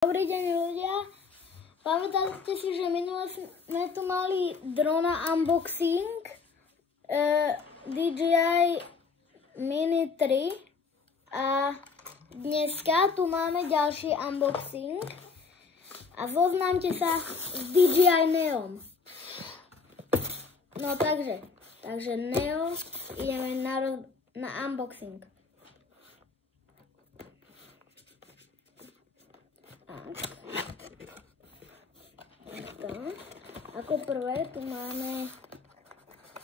Dobrý deň ľudia, pamätáte si, že minule sme tu mali drona unboxing DJI Mini 3 a dneska tu máme ďalší unboxing a zoznámte sa s DJI Neom. No takže Neo, ideme na unboxing. Ako prvé tu máme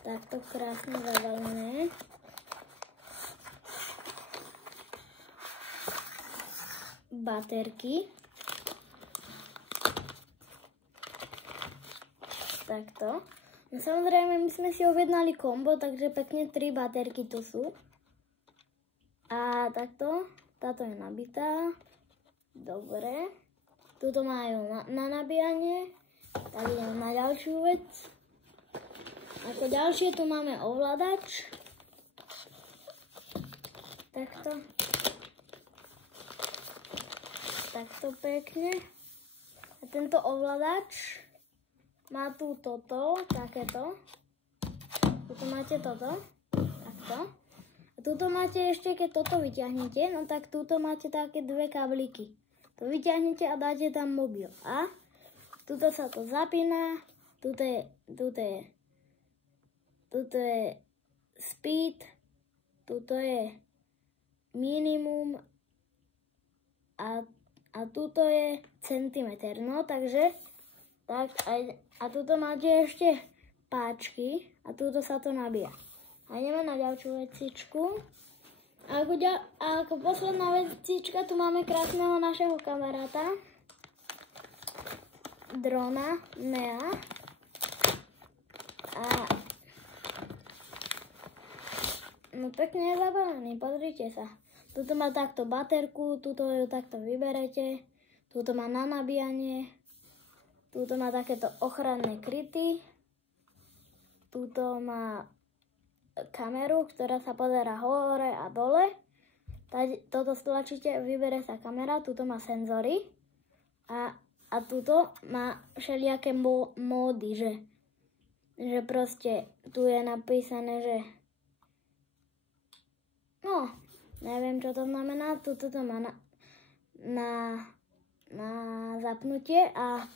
takto krásne zabalené baterky. Takto. No samozrejme, my sme si objednali kombo, takže pekne 3 baterky tu sú. A takto, táto je nabitá. Dobre. Tuto majú na nabíjanie. Tak idem na ďalšiu vec. Ako ďalšie tu máme ovládač. Takto. Takto pekne. A tento ovládač má tu toto, takéto. Tuto máte toto. Takto. A tuto máte ešte, keď toto vyťahnete, no tak tuto máte také dve kabliky. To vyťahnete a dáte tam mobil. A tuto sa to zapína, tuto je speed, tuto je minimum a tuto je centimeter. No takže, tak a tuto máte ešte páčky a tuto sa to nabíja. A ideme na ďalšiu vecičku. A ako posledná vecička tu máme krásneho našeho kamaráta. Drona Nea. A no pekne je zabalený, pozrite sa. Tuto má takto baterku, tuto ju takto vyberete. Tuto má na nabíjanie. Tuto má takéto ochranné kryty. Tuto má kameru, ktorá sa pozerá hore a dole. Toto stlačíte, vybere sa kamera, tuto má senzory a tuto má všelijaké módy, že proste tu je napísané, že no, neviem čo to znamená, tuto to má na zapnutie a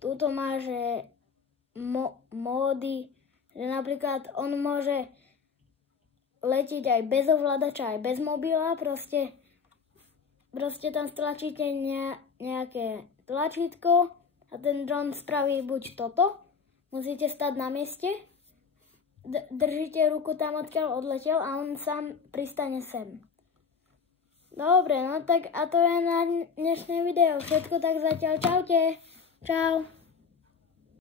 tuto má, že módy, že napríklad on môže letiť aj bez ovládača, aj bez mobila, proste tam stlačíte nejaké tlačítko a ten dron spraví buď toto, musíte stať na mieste, držíte ruku tam, odkiaľ odletel a on sám pristane sem. Dobre, no tak a to je na dnešné video všetko, tak zatiaľ čaute. Čau.